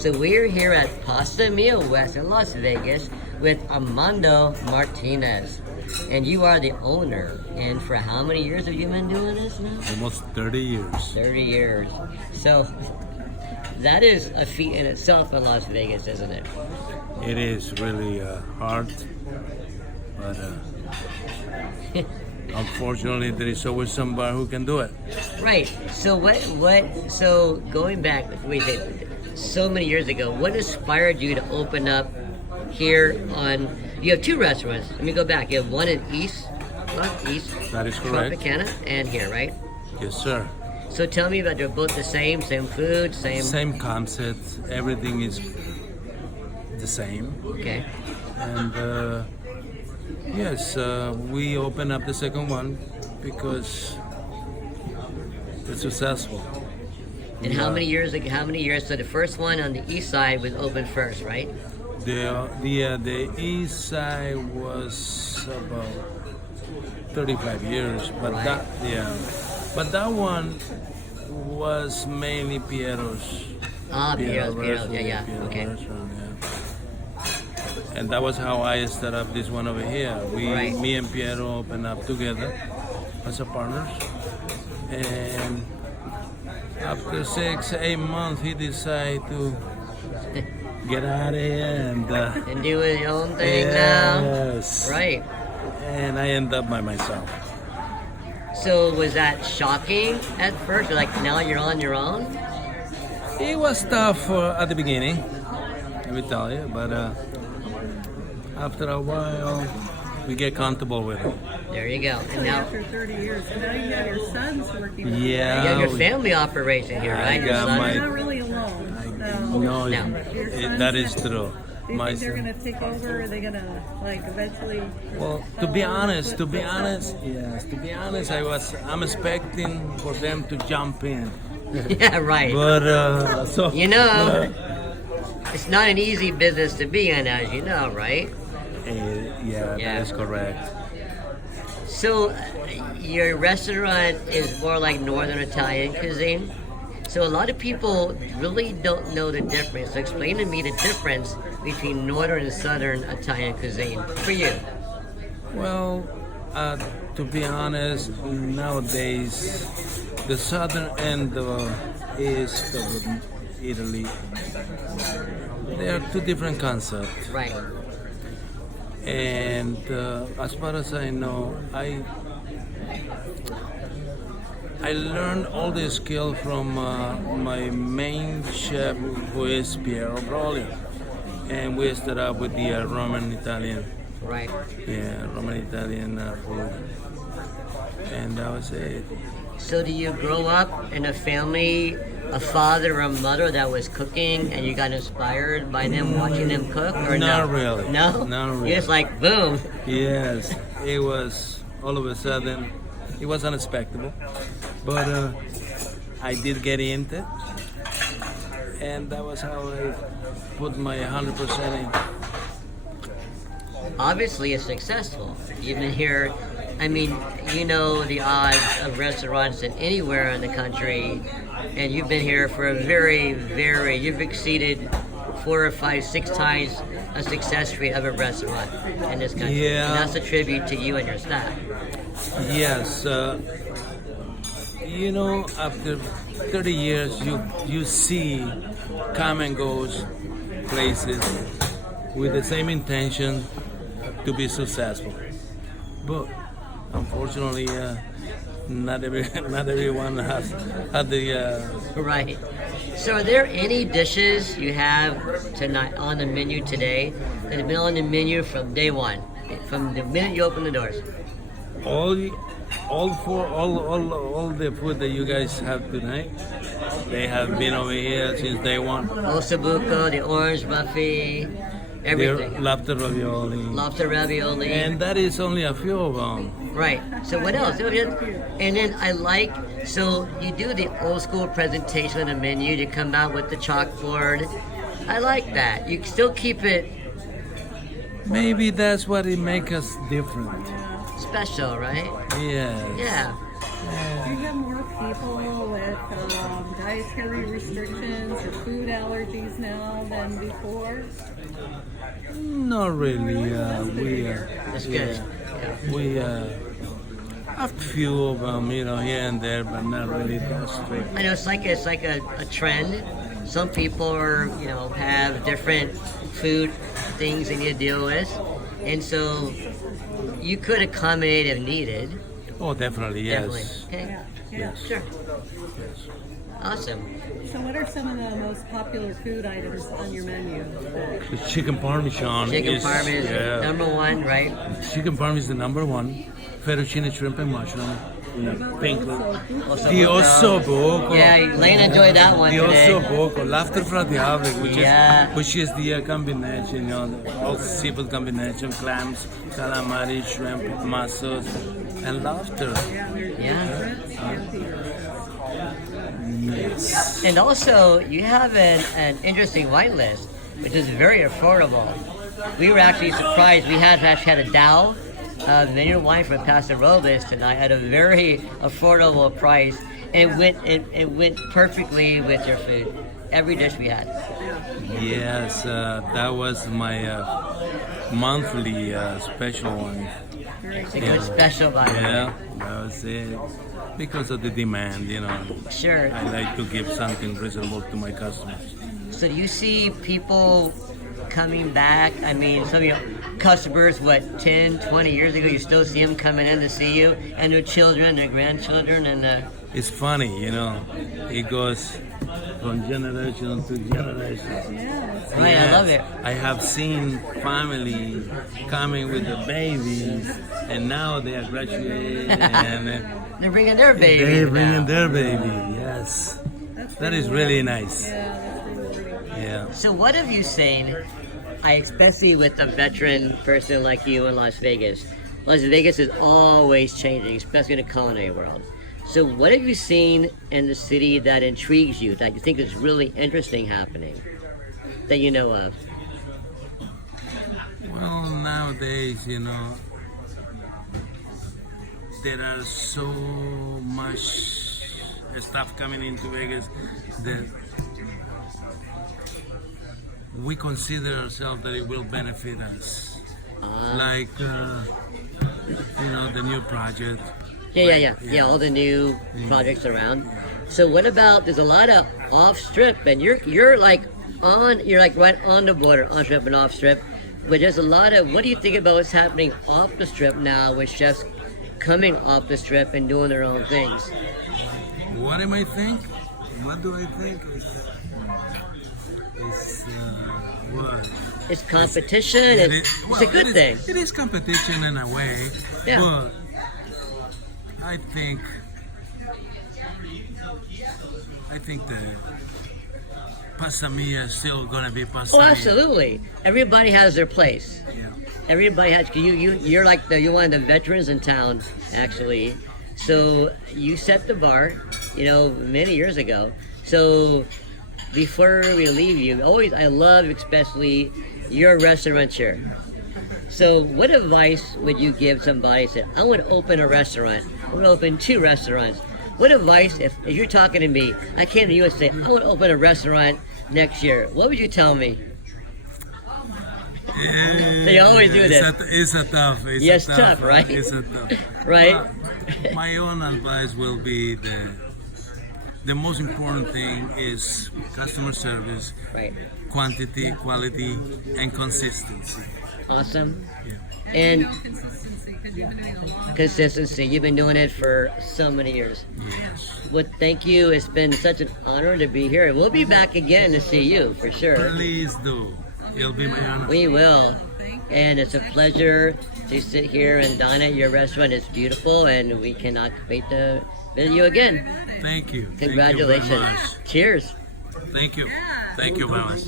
So we're here at Pasta Meal West in Las Vegas with Armando Martinez. And you are the owner. And for how many years have you been doing this now? Almost 30 years. 30 years. So that is a feat in itself in Las Vegas, isn't it? It is really hard, but unfortunately there is always somebody who can do it. Right. So so going back, so many years ago, what inspired you to open up here you have two restaurants. Let me go back. You have one in East. That is correct. Tropicana and here, right? Yes, sir. So tell me about, they're both the same food, Same concept. Everything is the same. Okay. And yes, we opened up the second one because it's successful. And how many years? So the first one on the east side was open first, right? The east side was about 35 years, but Right. but that one was mainly Piero's. Piero's, restaurant, yeah, Piero okay. restaurant, yeah. And that was how I set up this one over here. Right. Me and Piero opened up together as a partners, and after 6-8 months, he decided to get out of here and do his own thing now. yes. Right. And I end up by myself. So was that shocking at first? Like now you're on your own? It was tough at the beginning, let me tell you, but after a while, we get comfortable with it. There you go. And now After 30 years, and now you have your sons working with you. Yeah. you have your family operation here, right? I Your got son- my- You're not really alone. No, No. Your sons that is have- true. Do you My think they're son- going to take over? Are they going to, like, eventually... Well, to be honest, I'm expecting for them to jump in. Yeah, right. But so You know, it's not an easy business to be in, as you know, right? yeah, Yeah. that is correct. So, your restaurant is more like Northern Italian cuisine. So, a lot of people really don't know the difference. So, explain to me the difference between Northern and Southern Italian cuisine for you. Well, to be honest, nowadays the southern end of east of Italy, they are two different concepts. Right. And as far as I know, I learned all the skill from my main chef, who is Piero Broglie, and we started up with the Roman Italian, Right. Roman Italian food, and that was it. So, do you grow up in a family, a father or a mother that was cooking, and you got inspired by them watching them cook, or Not no? really. No. Not really. You're just like boom. Yes, it was all of a sudden. It was unexpected, but I did get into it, and that was how I put my 100% in. Obviously, it's successful. You've been here. I mean, you know the odds of restaurants in anywhere in the country, and you've been here for a you've exceeded 4 or 5, 6 times a success rate of a restaurant in this country. Yeah. And that's a tribute to you and your staff. Yes, you know, after 30 years, you see come and goes places with the same intention to be successful, but unfortunately, not everyone has had the. Right. So, are there any dishes you have tonight on the menu today that have been on the menu from day one, from the minute you open the doors? All the food that you guys have tonight, they have been over here since day one. Ossobuco, the orange buffet, everything. The lobster ravioli. Lobster ravioli. And that is only a few of them. Right. So what else? And then so you do the old school presentation of the menu. You come out with the chalkboard. I like that. You still keep it Maybe that's what it makes us different. special, right? Yes. Yeah. Do you have more people with dietary restrictions or food allergies now than before? Not really. That's good. We a few of them, here and there, but not really that strict. I know it's like a trend. Some people are, have different food things they need to deal with, and so you could accommodate if needed. Oh, definitely, yes. Definitely. Okay. Yeah. Sure. Awesome. So what are some of the most popular food items on your menu? The chicken parmesan Chicken is parm is number one, right? Chicken parm is the number one. Fettuccine shrimp and mushroom. Pink. Also, The osso buco. Yeah, Elaine enjoyed that one The today. osso buco, laughter fra diavolo, Yeah. which is the combination, all seafood combination, clams, calamari, shrimp, mussels, and laughter. Yeah. Yes. And also, you have an interesting wine list, which is very affordable. We were actually surprised. We had actually had a Dow vineyard wine from Paso Robles tonight at a very affordable price. And it went perfectly with your food. Every dish we had. Yes, that was my monthly special one. It's a good special by the way. Yeah, that was it. Because of the demand, Sure. I like to give something reasonable to my customers. So do you see people coming back? I mean, some of your customers, 10, 20 years ago, you still see them coming in to see you, and their children, their grandchildren, and It's funny, it goes from generation to generation. yeah, right, I love it. I have seen family coming with the babies, and now they are graduated, and they're bringing their babies they're now. bringing their baby. Yes, that is really nice. yeah, that's rewarding. Yeah. So what have you seen, especially with a veteran person like you in Las Vegas? Las Vegas is always changing, especially in the culinary world. So what have you seen in the city that intrigues you, that you think is really interesting happening, that you know of? Well, nowadays, there are so much stuff coming into Vegas that we consider ourselves that it will benefit us. Like, the new project. Yeah, all the new projects around. So what about, there's a lot of off strip, and you're like right on the border, on strip and off strip, but there's a lot of, what do you think about what's happening off the strip now with chefs coming off the strip and doing their own things? What am I think? What do I think? What? It's competition, it's a good thing. It is competition in a way, Yeah. but I think the pasta mia is still gonna be pasta Oh, mia. absolutely. Everybody has their place. Yeah. Everybody has, you're like you're one of the veterans in town, actually. So you set the bar, many years ago. So before we leave you, I love especially you're a restaurateur. So what advice would you give somebody who said, I want to open a restaurant, I want to open 2 restaurants. What advice, if you're talking to me, I came to you and say, I want to open a restaurant next year, what would you tell me? They always do this. It's a tough. Yes, tough, right? It's a tough. Right? But my own advice will be the most important thing is customer service, Right. quantity, quality, and consistency. Awesome. Yeah. And consistency. You've been doing it for so many years. Yes. Well, thank you. It's been such an honor to be here. We'll be back again to see you for sure. Please do. It'll be my honor. We will. And it's a pleasure to sit here and dine at your restaurant. It's beautiful, and we cannot wait to visit you again. Thank you. Congratulations. Thank you very much. Cheers. Thank you. Thank you very much.